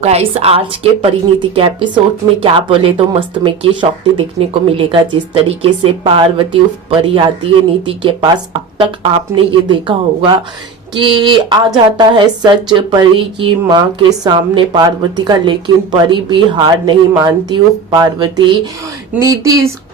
Guys आज के परिणीति के एपिसोड में क्या बोले तो मस्त में की शौकती देखने को मिलेगा। जिस तरीके से पार्वती उस परी आती है नीति के पास, अब तक आपने ये देखा होगा कि आ जाता है सच परी की माँ के सामने पार्वती का, लेकिन परी भी हार नहीं मानती। उस पार्वती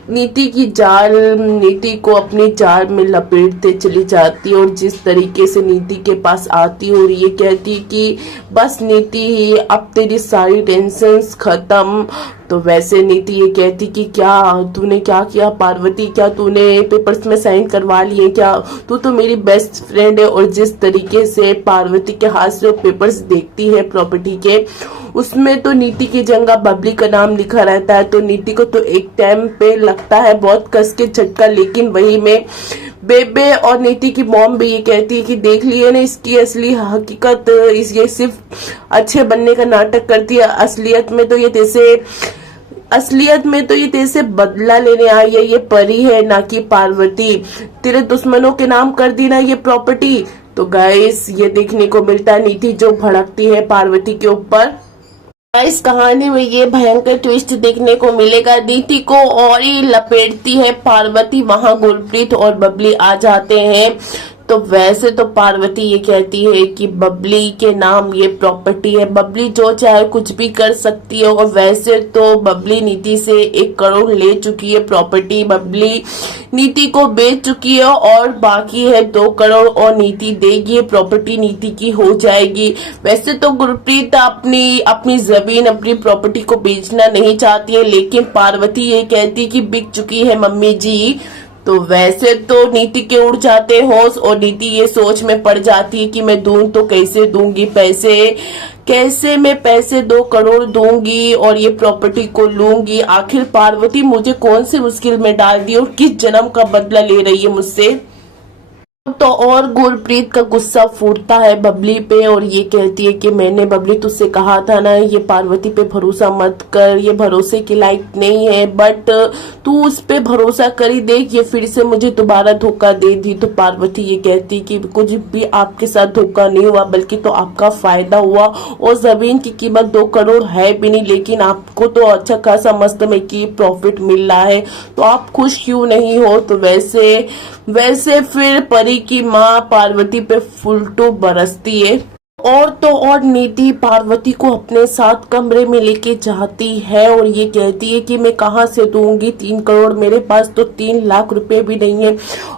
नीति को अपनी जाल में लपेटते चली जाती है और जिस तरीके से नीति के पास आती है और ये कहती कि बस नीति ही अब तेरी सारी टेंशन्स खत्म। तो वैसे नीति ये कहती कि क्या तूने क्या किया पार्वती, क्या तूने पेपर्स में साइन करवा लिए, क्या तू तो मेरी बेस्ट फ्रेंड है। और जिस तरीके से पार्वती के हाथ से वो पेपर्स देखती है प्रॉपर्टी के, उसमें तो नीति की जगह बबली का नाम लिखा रहता है। तो नीति को तो एक टाइम पे लगता है बहुत कस के झटका, लेकिन वही में बेबे और नीति की मॉम भी ये कहती है कि देख लिए ना इसकी असली हकीकत, ये सिर्फ अच्छे बनने का नाटक करती है, असलियत में तो ये तेरे से बदला लेने आई है, ये परी है ना कि पार्वती। तेरे दुश्मनों के नाम कर दी ना ये प्रॉपर्टी। तो गाइस ये देखने को मिलता है नीति जो भड़कती है पार्वती के ऊपर। इस कहानी में ये भयंकर ट्विस्ट देखने को मिलेगा। नीति को और ही लपेटती है पार्वती, वहां गुरप्रीत और बबली आ जाते हैं। तो वैसे तो पार्वती ये कहती है कि बबली के नाम ये प्रॉपर्टी है, बबली जो चाहे कुछ भी कर सकती है। और वैसे तो बबली नीति से 1 करोड़ ले चुकी है प्रॉपर्टी, बबली नीति को बेच चुकी है और बाकी है 2 करोड़ और नीति देगी, प्रॉपर्टी नीति की हो जाएगी। वैसे तो गुरप्रीत अपनी जमीन अपनी प्रॉपर्टी को बेचना नहीं चाहती है, लेकिन पार्वती ये कहती कि बिक चुकी है मम्मी जी। तो वैसे तो नीति के उड़ जाते होश और नीति ये सोच में पड़ जाती है कि मैं दूं तो कैसे दूंगी पैसे, कैसे मैं पैसे 2 करोड़ दूंगी और ये प्रॉपर्टी को लूंगी। आखिर पार्वती मुझे कौन सी मुश्किल में डाल दी और किस जन्म का बदला ले रही है मुझसे। तो और गुरप्रीत का गुस्सा फूटता है बबली पे और ये कहती है कि मैंने बबली तुझसे कहा था ना ये पार्वती पे भरोसा मत कर, ये भरोसे के लायक नहीं है, बट तू उस पे भरोसा करी देख, ये फिर से मुझे दोबारा धोखा दे दी। तो पार्वती ये कहती कि कुछ भी आपके साथ धोखा नहीं हुआ, बल्कि तो आपका फायदा हुआ और जमीन की कीमत 2 करोड़ है भी नहीं, लेकिन आपको तो अच्छा खासा मस्त में की प्रॉफिट मिल रहा है, तो आप खुश क्यों नहीं हो। तो वैसे फिर परी की माँ पार्वती पे फुलटू बरसती है और तो और नीति पार्वती को अपने साथ कमरे में लेके जाती है और ये कहती है कि मैं कहाँ से दूंगी 3 करोड़, मेरे पास तो 3 लाख रुपए भी नहीं है।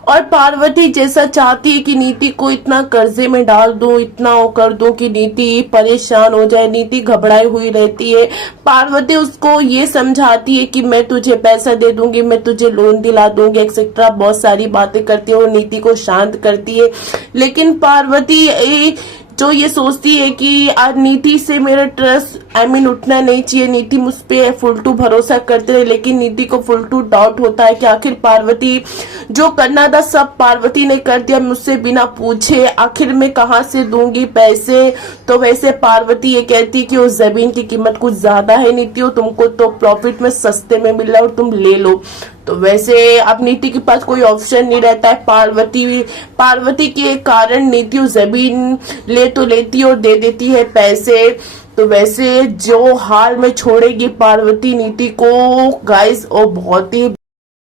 और पार्वती जैसा चाहती है कि नीति को इतना कर्जे में डाल दूं, इतना वो कर दूं कि नीति परेशान हो जाए, नीति घबराई हुई रहती है। पार्वती उसको ये समझाती है कि मैं तुझे पैसा दे दूंगी, मैं तुझे लोन दिला दूंगी एक्सेट्रा, बहुत सारी बातें करती है और नीति को शांत करती है। लेकिन पार्वती जो ये सोचती है कि आज नीति से मेरा ट्रस्ट उठना नहीं चाहिए, नीति मुझ पे फुलटू भरोसा करते रहे, लेकिन नीति को फुलटू डाउट होता है कि आखिर पार्वती जो करना था सब पार्वती ने कर दिया मुझसे बिना पूछे, आखिर मैं कहाँ से दूंगी पैसे। तो वैसे पार्वती ये कहती कि उस जमीन की कीमत कुछ ज्यादा है नीति, और तुमको तो प्रॉफिट में सस्ते में मिल रहा है और तुम ले लो। तो वैसे अब नीति के पास कोई ऑप्शन नहीं रहता है। पार्वती के कारण नीति जमीन ले तो लेती और दे देती है पैसे। तो वैसे जो हाल में छोड़ेगी पार्वती नीति को गाइस, और बहुत ही